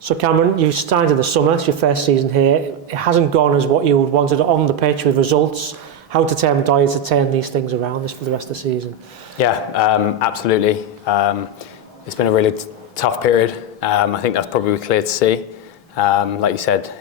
So Cameron, you signed in the summer, it's your first season here. It hasn't gone as what you wanted on the pitch with results. How determined are you to turn these things around for the rest of the season? Yeah, absolutely. It's been a really tough period. I think that's probably clear to see. Like you said,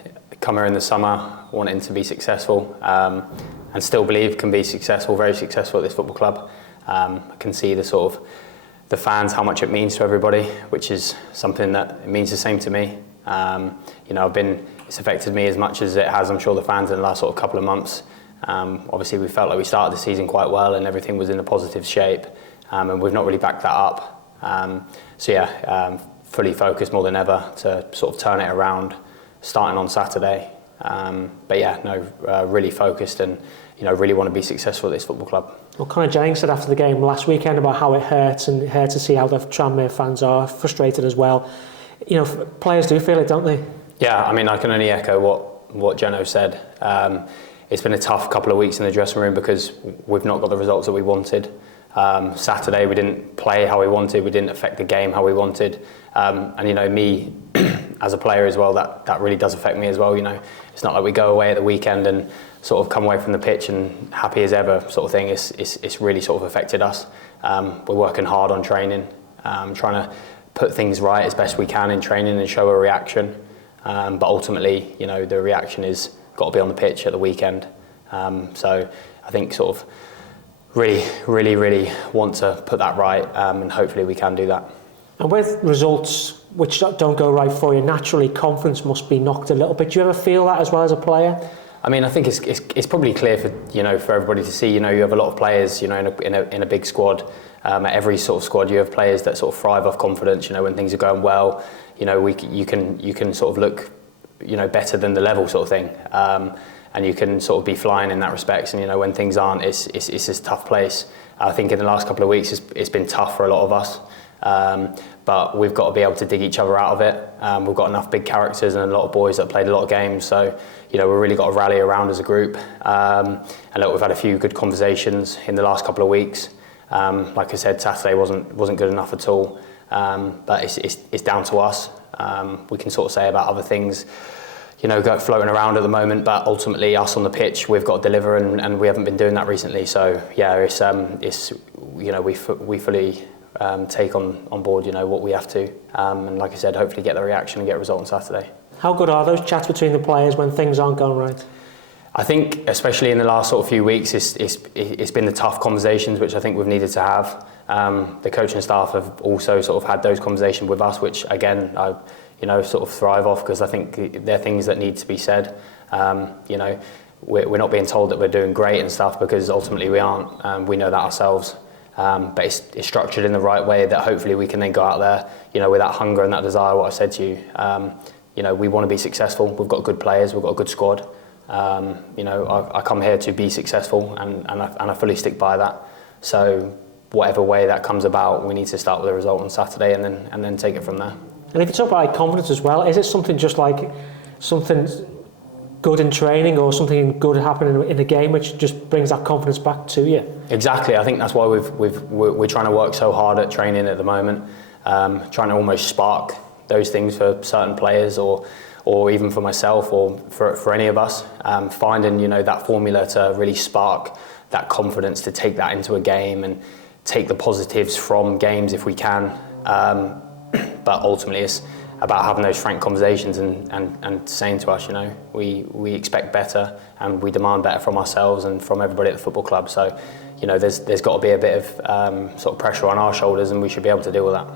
come here in the summer, wanting to be successful, and still believe can be successful, very successful at this football club. I can see the fans, how much it means to everybody, which is something that it means the same to me. It's affected me as much as it has, I'm sure, the fans in the last couple of months. Obviously, we felt like we started the season quite well and everything was in a positive shape, and we've not really backed that up. Fully focused more than ever to turn it around, starting on Saturday. Really focused and really want to be successful at this football club. Well, Conor Jennings said after the game last weekend about how it hurts, and it hurts to see how the Tranmere fans are frustrated as well. Players do feel it, don't they? Yeah, I mean, I can only echo what Jeno said. It's been a tough couple of weeks in the dressing room because we've not got the results that we wanted. Saturday we didn't play how we wanted, we didn't affect the game how we wanted. Me as a player as well, that really does affect me as well. It's not like we go away at the weekend and come away from the pitch and happy as ever thing. It's really affected us. We're working hard on training, trying to put things right as best we can in training and show a reaction. But ultimately, the reaction is got to be on the pitch at the weekend. So I think really want to put that right, and hopefully we can do that. And with results which don't go right for you, naturally confidence must be knocked a little bit. Do you ever feel that as well as a player? I mean, I think it's probably clear for everybody to see. You have a lot of players, in a big squad. At every squad, you have players that thrive off confidence. When things are going well, you can look, better than the level thing. And you can be flying in that respect. And when things aren't, it's a tough place. I think in the last couple of weeks, it's been tough for a lot of us. But we've got to be able to dig each other out of it. We've got enough big characters and a lot of boys that played a lot of games. So, we've really got to rally around as a group. And we've had a few good conversations in the last couple of weeks. Like I said, Saturday wasn't good enough at all. But it's down to us. We can say about other things, go floating around at the moment, but ultimately us on the pitch, we've got to deliver, and we haven't been doing that recently. So we fully take on board, what we have to, and like I said, hopefully get the reaction and get a result on Saturday. How good are those chats between the players when things aren't going right? I think, especially in the last few weeks, it's been the tough conversations which I think we've needed to have. The coaching staff have also had those conversations with us, which again I thrive off, because I think they're things that need to be said. We're not being told that we're doing great and stuff, because ultimately we aren't. We know that ourselves. But it's structured in the right way that hopefully we can then go out there, with that hunger and that desire, what I said to you. We want to be successful. We've got good players. We've got a good squad. I come here to be successful, and I fully stick by that. So whatever way that comes about, we need to start with a result on Saturday and then take it from there. And if you talk about confidence as well, is it something just like something good in training or something good happening in a game which just brings that confidence back to you? Exactly. I think that's why we're trying to work so hard at training at the moment, trying to almost spark those things for certain players or even for myself or for any of us, finding that formula to really spark that confidence to take that into a game and take the positives from games if we can. But ultimately it's about having those frank conversations and saying to us, we expect better and we demand better from ourselves and from everybody at the football club. So, there's got to be a bit of pressure on our shoulders, and we should be able to deal with that.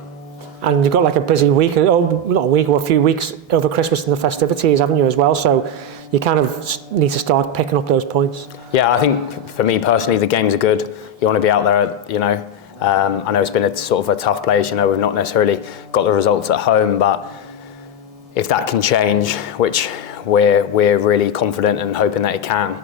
And you've got like a busy week, not a week, or a few weeks over Christmas and the festivities, haven't you, as well? So you kind of need to start picking up those points. Yeah, I think for me personally, the games are good. You want to be out there, I know it's been a tough place, we've not necessarily got the results at home, but if that can change, which we're really confident and hoping that it can,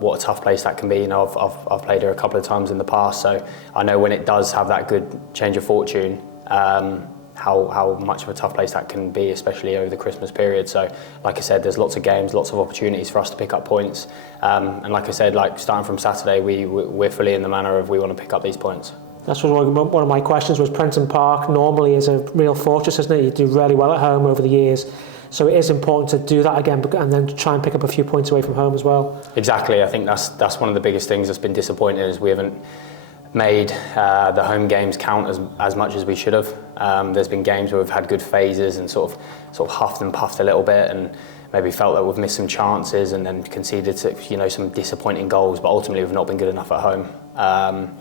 what a tough place that can be. I've played here a couple of times in the past, so I know when it does have that good change of fortune, how much of a tough place that can be, especially over the Christmas period. So, like I said, there's lots of games, lots of opportunities for us to pick up points. And like I said, starting from Saturday, we're fully in the manner of we want to pick up these points. That's one of my questions was Prenton Park normally is a real fortress, isn't it? You do really well at home over the years. So it is important to do that again and then try and pick up a few points away from home as well. Exactly. I think that's one of the biggest things that's been disappointing is we haven't made the home games count as much as we should have. There's been games where we've had good phases and sort of huffed and puffed a little bit and maybe felt that we've missed some chances and then conceded some disappointing goals, but ultimately we've not been good enough at home.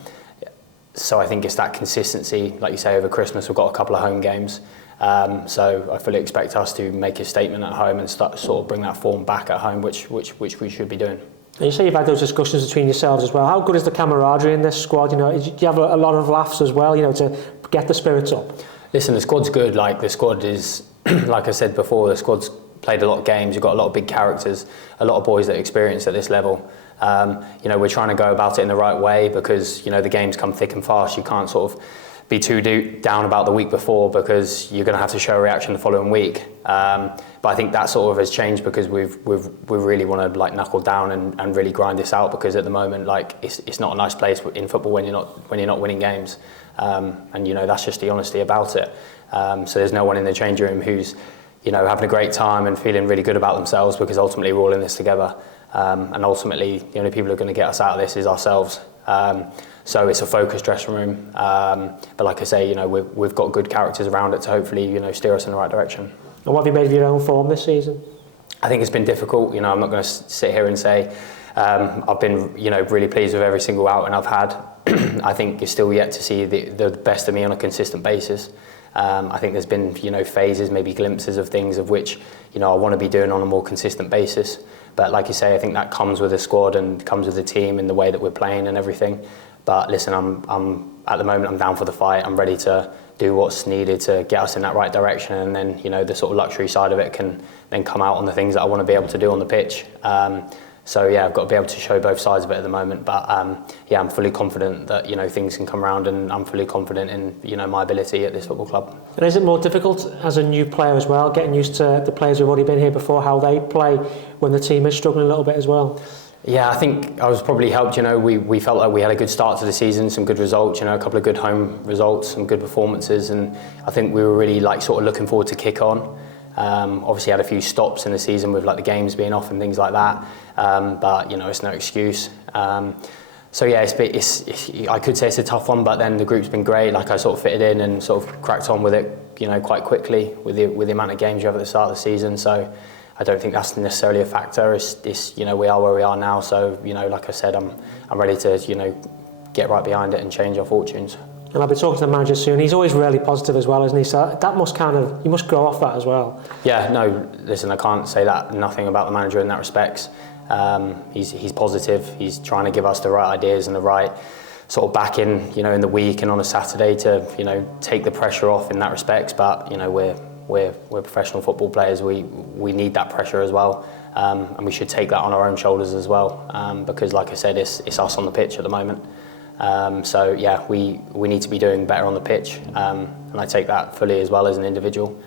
So I think it's that consistency, like you say, over Christmas we've got a couple of home games. So I fully expect us to make a statement at home and start sort of bring that form back at home, which we should be doing. And you say you've had those discussions between yourselves as well. How good is the camaraderie in this squad? Do you have a lot of laughs as well, to get the spirits up? Listen, the squad's good. Like the squad is, like I said before, the squad's played a lot of games. You've got a lot of big characters, a lot of boys that are experienced at this level. We're trying to go about it in the right way because the games come thick and fast. You can't sort of be too down about the week before because you're going to have to show a reaction the following week. But I think that sort of has changed because we really want to knuckle down and really grind this out because at the moment it's not a nice place in football when you're not winning games. And that's just the honesty about it. So there's no one in the changing room who's having a great time and feeling really good about themselves because ultimately we're all in this together. And ultimately the only people who are going to get us out of this is ourselves. So it's a focused dressing room. But like I say, we've got good characters around it to hopefully steer us in the right direction. And what have you made of your own form this season? I think it's been difficult. I'm not going to sit here and say I've been really pleased with every single outing I've had. I think you're still yet to see the best of me on a consistent basis. I think there's been phases, maybe glimpses of things of which I want to be doing on a more consistent basis. But like you say, I think that comes with the squad and comes with the team and the way that we're playing and everything. But listen, I'm at the moment I'm down for the fight. I'm ready to do what's needed to get us in that right direction, and then the sort of luxury side of it can then come out on the things that I want to be able to do on the pitch. So yeah, I've got to be able to show both sides of it at the moment. But yeah, I'm fully confident that things can come around, and I'm fully confident in my ability at this football club. And is it more difficult as a new player as well, getting used to the players who've already been here before, how they play when the team is struggling a little bit as well? Yeah, I think I was probably helped. We felt like we had a good start to the season, some good results. A couple of good home results, some good performances, and I think we were really sort of looking forward to kick on. Obviously had a few stops in the season with the games being off and things like that, but it's no excuse. So yeah, I could say it's a tough one, but then the group's been great. I sort of fitted in and sort of cracked on with it, quite quickly with the amount of games you have at the start of the season. So I don't think that's necessarily a factor. It's we are where we are now. So like I said, I'm ready to get right behind it and change our fortunes. And I'll be talking to the manager soon. He's always really positive as well, isn't he? So that must you must grow off that as well. Yeah, no, listen, I can't say nothing about the manager in that respect. He's positive. He's trying to give us the right ideas and the right sort of back in the week and on a Saturday to take the pressure off in that respect. But we're professional football players. We need that pressure as well, and we should take that on our own shoulders as well. Because like I said, it's us on the pitch at the moment. So yeah, we need to be doing better on the pitch, and I take that fully as well as an individual.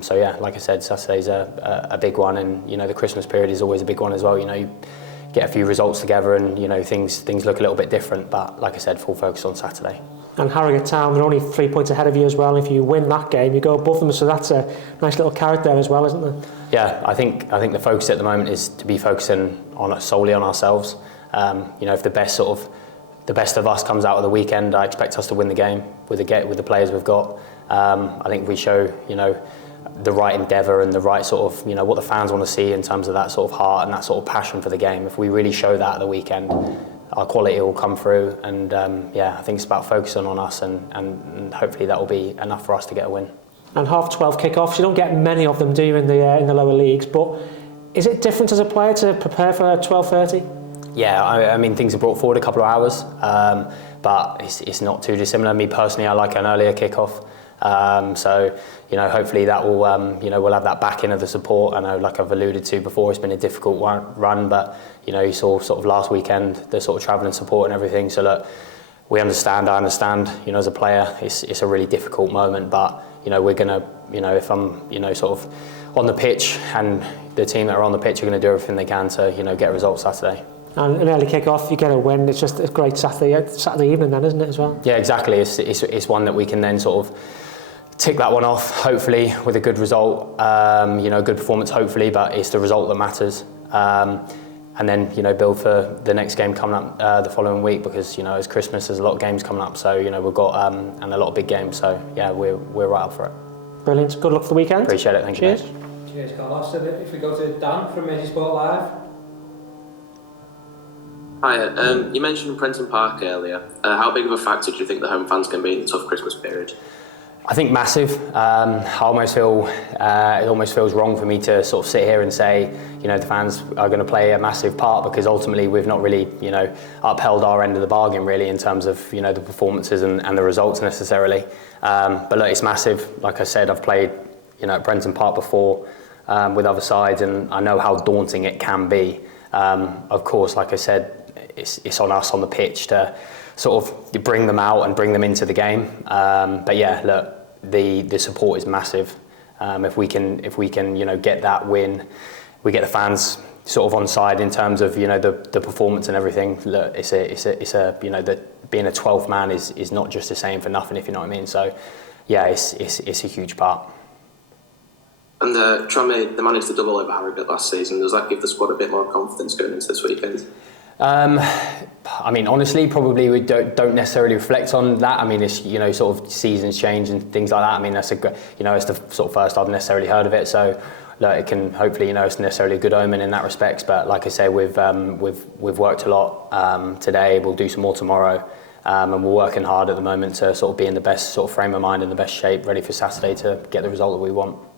So yeah, like I said, Saturday's a big one, and the Christmas period is always a big one as well. You get a few results together, and things look a little bit different. But like I said, full focus on Saturday. And Harrogate Town, they're only 3 points ahead of you as well. If you win that game, you go above them. So that's a nice little carrot there as well, isn't there? Yeah, I think the focus at the moment is to be focusing solely on ourselves. If the best of us comes out of the weekend, I expect us to win the game with the players we've got. I think if we show the right endeavour and the right sort of what the fans want to see in terms of that sort of heart and that sort of passion for the game, if we really show that at the weekend, our quality will come through. And yeah, I think it's about focusing on us, and hopefully that will be enough for us to get a win. And 12:30 kick-offs, you don't get many of them, do you, in the lower leagues? But is it different as a player to prepare for 12:30? Yeah, I mean things are brought forward a couple of hours, but it's not too dissimilar. Me personally, I like an earlier kick-off. So hopefully that will we'll have that backing of the support. I know, like I've alluded to before, it's been a difficult run, but you saw sort of last weekend the sort of travelling support and everything. So look, I understand. As a player, it's a really difficult moment, but we're gonna if I'm sort of on the pitch, and the team that are on the pitch are going to do everything they can to get results Saturday. And an early kick-off, you get a win. It's just a great Saturday evening then, isn't it, as well? Yeah, exactly. It's one that we can then sort of tick that one off, hopefully with a good result, good performance, hopefully, but it's the result that matters. And then, build for the next game coming up the following week, because, it's Christmas, there's a lot of games coming up, so, we've got, and a lot of big games, so, yeah, we're right up for it. Brilliant. Good luck for the weekend. Appreciate it, thank you. Cheers. Cheers, Carlos. If we go to Dan from Mersey Sport Live. Hi, you mentioned Prenton Park earlier. How big of a factor do you think the home fans can be in the tough Christmas period? I think massive. I almost feel it almost feels wrong for me to sort of sit here and say, the fans are going to play a massive part, because ultimately we've not really, upheld our end of the bargain really in terms of, the performances and the results necessarily. But look, it's massive. Like I said, I've played, at Prenton Park before with other sides, and I know how daunting it can be. Of course, like I said, it's on us on the pitch to sort of bring them out and bring them into the game. But yeah, look, the support is massive. If we can, get that win, we get the fans sort of on side in terms of, the performance and everything. Look, it's a being a 12th man is not just the same for nothing, if you know what I mean. So yeah, it's a huge part. And Tranmere, they managed to double over Harrogate last season. Does that give the squad a bit more confidence going into this weekend? I mean, honestly, probably we don't necessarily reflect on that. I mean, it's, sort of seasons change and things like that. I mean, that's it's the sort of first I've necessarily heard of it. So, look, it can hopefully, it's necessarily a good omen in that respect. But like I say, we've worked a lot today. We'll do some more tomorrow, and we're working hard at the moment to sort of be in the best sort of frame of mind and the best shape, ready for Saturday to get the result that we want.